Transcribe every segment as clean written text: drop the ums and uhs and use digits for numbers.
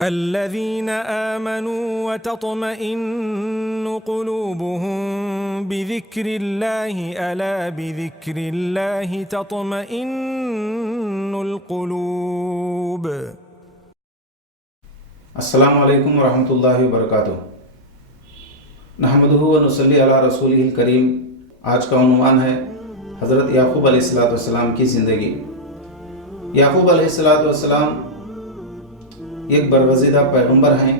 الذين آمنوا وتطمئن قلوبهم بذكر الله ألا بذكر الله تطمئن القلوب. السلام علیکم ورحمۃ اللہ وبرکاتہ. نحمدہ و نصلی علی رسولہ الکریم. آج کا عنوان ہے حضرت یعقوب علیہ السلام کی زندگی. یعقوب علیہ السلام ایک برگزیدہ پیغمبر ہیں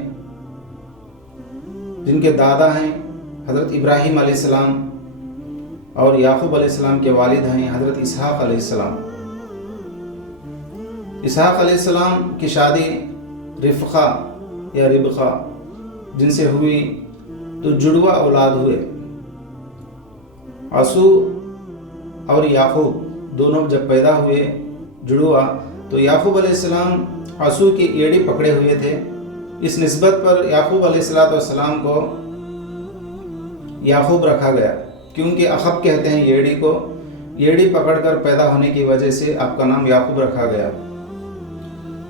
جن کے دادا ہیں حضرت ابراہیم علیہ السلام اور یعقوب علیہ السلام کے والد ہیں حضرت اسحاق علیہ السلام. اسحاق علیہ السلام کی شادی رفقہ یا ربقہ جن سے ہوئی تو جڑوا اولاد ہوئے. عیسو اور یعقوب دونوں جب پیدا ہوئے جڑوا تو یعقوب علیہ السلام عیسو کی ایڑی پکڑے ہوئے تھے. اس نسبت پر یعقوب علیہ السلام کو یعقوب رکھا گیا کیونکہ اخب کہتے ہیں ایڑی کو. ایڑی پکڑ کر پیدا ہونے کی وجہ سے آپ کا نام یعقوب رکھا گیا.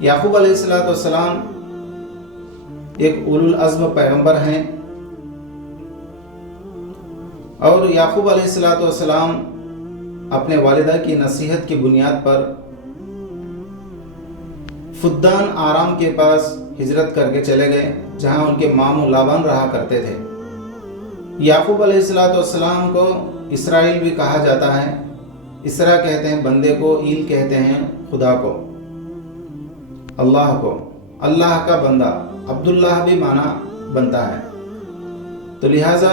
یعقوب علیہ السلام ایک اولو العزم پیغمبر ہیں اور یعقوب علیہ السلام اپنے والدہ کی نصیحت کی بنیاد پر فدان آرام کے پاس ہجرت کر کے چلے گئے جہاں ان کے ماموں لابان رہا کرتے تھے. یعقوب علیہ السلام کو اسرائیل بھی کہا جاتا ہے. اسرا کہتے ہیں بندے کو، ایل کہتے ہیں خدا کو، اللہ کو، اللہ کا بندہ. عبداللہ بھی معنی بنتا ہے. تو لہٰذا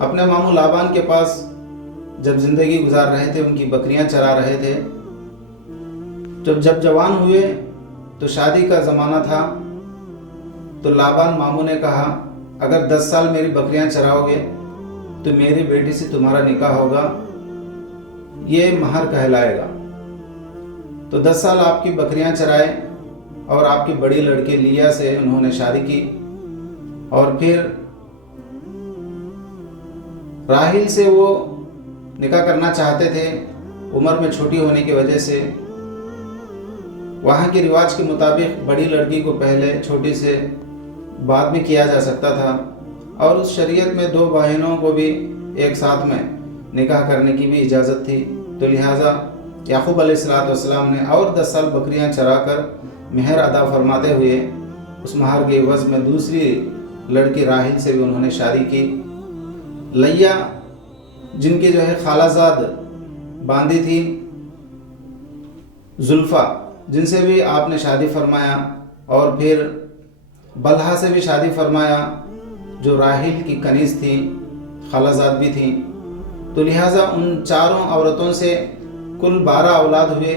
اپنے ماموں لابان کے پاس جب زندگی گزار رہے تھے، ان کی بکریاں چرا رہے تھے. جب جوان ہوئے تو شادی کا زمانہ تھا تو لابان ماموں نے کہا اگر 10 سال میری بکریاں چراؤ گے تو میری بیٹی سے تمہارا نکاح ہوگا، یہ مہر کہلائے گا. تو 10 سال آپ کی بکریاں چرائے اور آپ کی بڑی لڑکی لیا سے انہوں نے شادی کی. اور پھر راحیل سے وہ نکاح کرنا چاہتے تھے. عمر میں چھوٹی ہونے کی وجہ سے وہاں کے رواج کے مطابق بڑی لڑکی کو پہلے چھوٹی سے بعد میں کیا جا سکتا تھا اور اس شریعت میں 2 بہنوں کو بھی ایک ساتھ میں نکاح کرنے کی بھی اجازت تھی. تو لہٰذا یعقوب علیہ السلام نے اور 10 سال بکریاں چرا کر مہر ادا فرماتے ہوئے اس مہر کے عوض میں دوسری لڑکی راحیل سے بھی انہوں نے شادی کی. لیا جن کی جو ہے خالہ زاد باندھی تھی زلفا جن سے بھی آپ نے شادی فرمایا اور پھر بلحہ سے بھی شادی فرمایا جو راحیل کی کنیز تھی، خالہ زاد بھی تھیں. تو لہٰذا ان 4 عورتوں سے کل 12 اولاد ہوئے.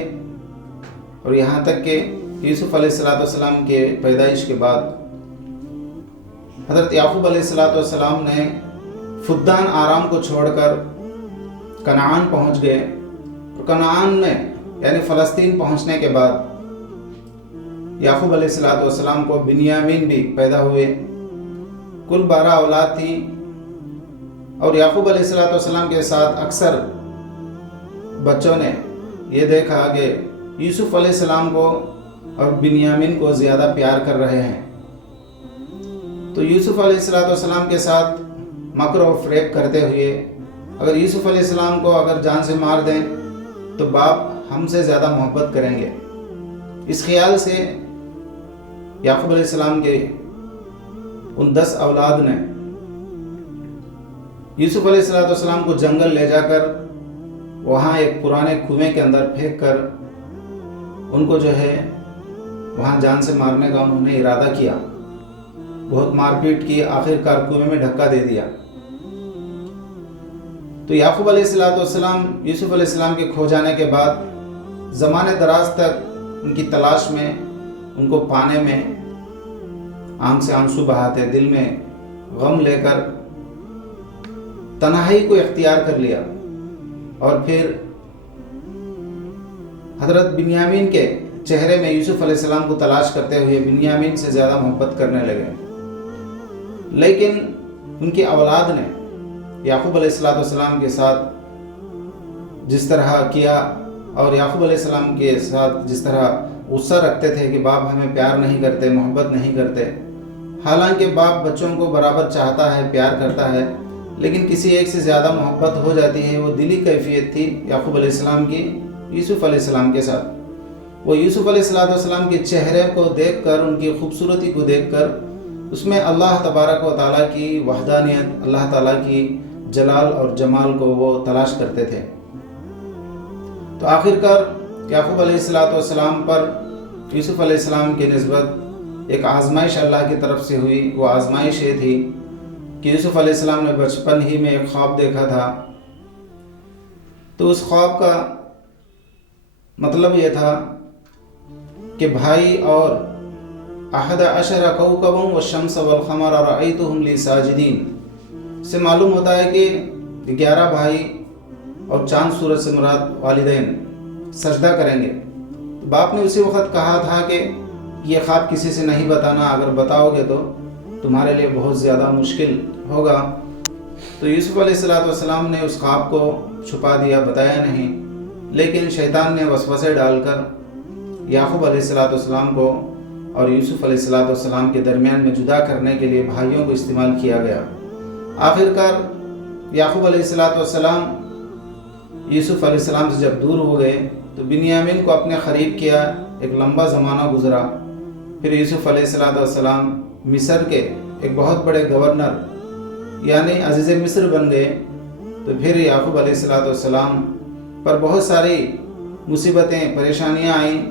اور یہاں تک کہ یوسف علیہ السلام کے پیدائش کے بعد حضرت یعقوب علیہ السلام نے فدان آرام کو چھوڑ کر کنعان پہنچ گئے. کنعان میں یعنی فلسطین پہنچنے کے بعد یعقوب علیہ السلام کو بنیامین بھی پیدا ہوئے. کل 12 اولاد تھیں اور یعقوب علیہ السلام کے ساتھ اکثر بچوں نے یہ دیکھا کہ یوسف علیہ السلام کو اور بنیامین کو زیادہ پیار کر رہے ہیں. تو یوسف علیہ السلام کے ساتھ مکر و فریب کرتے ہوئے اگر یوسف علیہ السلام کو اگر جان سے مار دیں تو باپ ہم سے زیادہ محبت کریں گے. اس خیال سے یعقوب علیہ السلام کے ان 10 اولاد نے یوسف علیہ السلام کو جنگل لے جا کر وہاں ایک پرانے کنویں کے اندر پھینک کر ان کو جو ہے وہاں جان سے مارنے کا انہوں نے ارادہ کیا. بہت مار پیٹ کی، آخر کار کنویں میں دھکا دے دیا. تو یعقوب علیہ السلام یوسف علیہ السلام کے کھو جانے کے بعد زمانے دراز تک ان کی تلاش میں، ان کو پانے میں آنکھ سے آنسو بہاتے، دل میں غم لے کر تنہائی کو اختیار کر لیا. اور پھر حضرت بنیامین کے چہرے میں یوسف علیہ السلام کو تلاش کرتے ہوئے بنیامین سے زیادہ محبت کرنے لگے. لیکن ان کی اولاد نے یعقوب علیہ السلام کے ساتھ جس طرح کیا اور یعقوب علیہ السلام کے ساتھ جس طرح غصہ رکھتے تھے کہ باپ ہمیں پیار نہیں کرتے، محبت نہیں کرتے۔ حالانکہ باپ بچوں کو برابر چاہتا ہے، پیار کرتا ہے، لیکن کسی ایک سے زیادہ محبت ہو جاتی ہے۔ وہ دلی کیفیت تھی یعقوب علیہ السلام کی یوسف علیہ السلام کے ساتھ۔ وہ یوسف علیہ السلام کے چہرے کو دیکھ کر، ان کی خوبصورتی کو دیکھ کر، اس میں اللہ تبارک و تعالیٰ کی وحدانیت، اللہ تعالیٰ کی جلال اور جمال کو وہ تلاش کرتے تھے۔ تو آخر کار یعقوب علیہ السلام پر یوسف علیہ السلام کی نسبت ایک آزمائش اللہ کی طرف سے ہوئی۔ وہ آزمائش یہ تھی کہ یوسف علیہ السلام نے بچپن ہی میں ایک خواب دیکھا تھا۔ تو اس خواب کا مطلب یہ تھا کہ بھائی اور 11 کوكبا والشمس والقمر رأيتهم لي ساجدين سے معلوم ہوتا ہے کہ 11 بھائی اور چاند سورج سے مراد والدین سجدہ کریں گے۔ باپ نے اسی وقت کہا تھا کہ یہ خواب کسی سے نہیں بتانا، اگر بتاؤ گے تو تمہارے لیے بہت زیادہ مشکل ہوگا۔ تو یوسف علیہ السلام نے اس خواب کو چھپا دیا، بتایا نہیں، لیکن شیطان نے وسوسے ڈال کر یعقوب علیہ السلام کو اور یوسف علیہ السلام کے درمیان میں جدا کرنے کے لیے بھائیوں کو استعمال کیا گیا۔ آخر کار یعقوب علیہ السلام یوسف علیہ السلام سے جب دور ہو گئے تو بنیامین کو اپنے قریب کیا۔ ایک لمبا زمانہ گزرا، پھر یوسف علیہ السلام مصر کے ایک بہت بڑے گورنر یعنی عزیز مصر بن گئے۔ تو پھر یعقوب علیہ السلام پر بہت ساری مصیبتیں، پریشانیاں آئیں،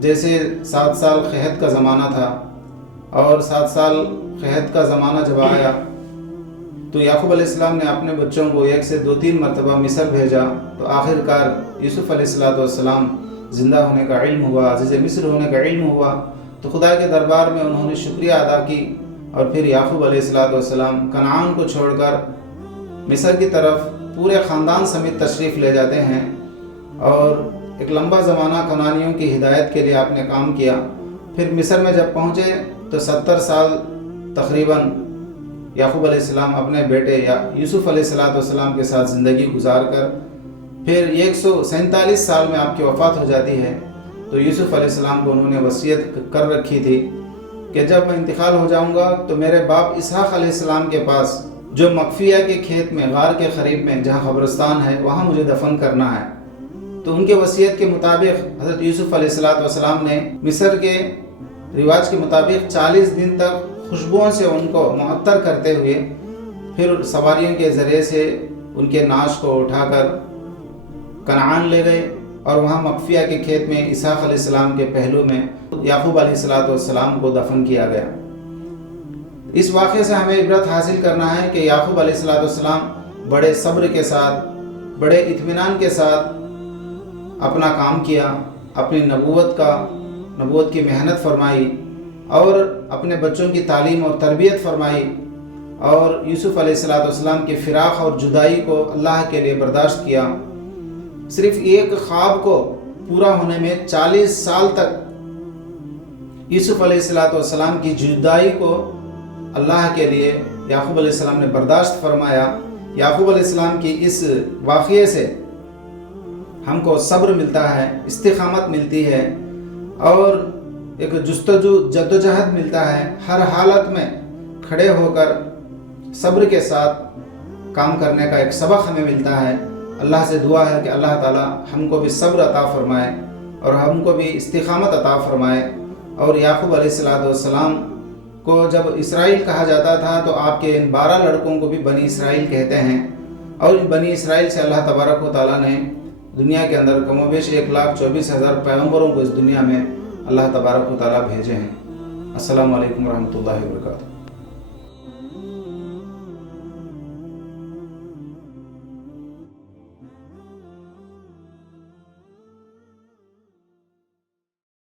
جیسے 7 سال قحط کا زمانہ تھا، اور 7 سال قحط کا زمانہ جب آیا تو یعقوب علیہ السلام نے اپنے بچوں کو 1 سے 2-3 مرتبہ مصر بھیجا۔ تو آخر کار یوسف علیہ السلام زندہ ہونے کا علم ہوا، عزیز مصر ہونے کا علم ہوا، تو خدا کے دربار میں انہوں نے شکریہ ادا کی، اور پھر یعقوب علیہ السلام کنعان کو چھوڑ کر مصر کی طرف پورے خاندان سمیت تشریف لے جاتے ہیں، اور ایک لمبا زمانہ کنعانیوں کی ہدایت کے لیے آپ نے کام کیا۔ پھر مصر میں جب پہنچے تو 70 سال تقریباً یعقوب علیہ السلام اپنے بیٹے یوسف علیہ السلام کے ساتھ زندگی گزار کر پھر 147 سال میں آپ کی وفات ہو جاتی ہے۔ تو یوسف علیہ السلام کو انہوں نے وصیت کر رکھی تھی کہ جب میں انتقال ہو جاؤں گا تو میرے باپ اسحاق علیہ السلام کے پاس، جو مقفیہ کے کھیت میں، غار کے قریب میں جہاں قبرستان ہے، وہاں مجھے دفن کرنا ہے۔ تو ان کے وصیت کے مطابق حضرت یوسف علیہ السلام نے مصر کے رواج کے مطابق 40 دن تک خوشبوؤں سے ان کو معطر کرتے ہوئے پھر سواریوں کے ذریعے سے ان کے نعش کو اٹھا کر کنعان لے گئے، اور وہاں مقفیہ کے کھیت میں اسحاق علیہ السلام کے پہلو میں یعقوب علیہ السلام کو دفن کیا گیا۔ اس واقعے سے ہمیں عبرت حاصل کرنا ہے کہ یعقوب علیہ السلام بڑے صبر کے ساتھ، بڑے اطمینان کے ساتھ اپنا کام کیا، اپنی نبوت کی محنت فرمائی، اور اپنے بچوں کی تعلیم اور تربیت فرمائی، اور یوسف علیہ السلام کی فراق اور جدائی کو اللہ کے لیے برداشت کیا۔ صرف ایک خواب کو پورا ہونے میں 40 سال تک یوسف علیہ السلام کی جدائی کو اللہ کے لیے یعقوب علیہ السلام نے برداشت فرمایا۔ یعقوب علیہ السلام کی اس واقعے سے ہم کو صبر ملتا ہے، استقامت ملتی ہے، اور ایک جستجو، جدوجہد ملتا ہے۔ ہر حالت میں کھڑے ہو کر صبر کے ساتھ کام کرنے کا ایک سبق ہمیں ملتا ہے۔ اللہ سے دعا ہے کہ اللہ تعالی ہم کو بھی صبر عطا فرمائے اور ہم کو بھی استقامت عطا فرمائے۔ اور یعقوب علیہ السلام کو جب اسرائیل کہا جاتا تھا تو آپ کے ان 12 لڑکوں کو بھی بنی اسرائیل کہتے ہیں، اور ان بنی اسرائیل سے اللہ تبارک و تعالیٰ نے دنیا کے اندر کم و بیش 1,24,000 پیغمبروں کو اس دنیا میں اللہ تبارک و تعالیٰ بھیجے ہیں۔ السلام علیکم ورحمۃ اللہ وبرکاتہ۔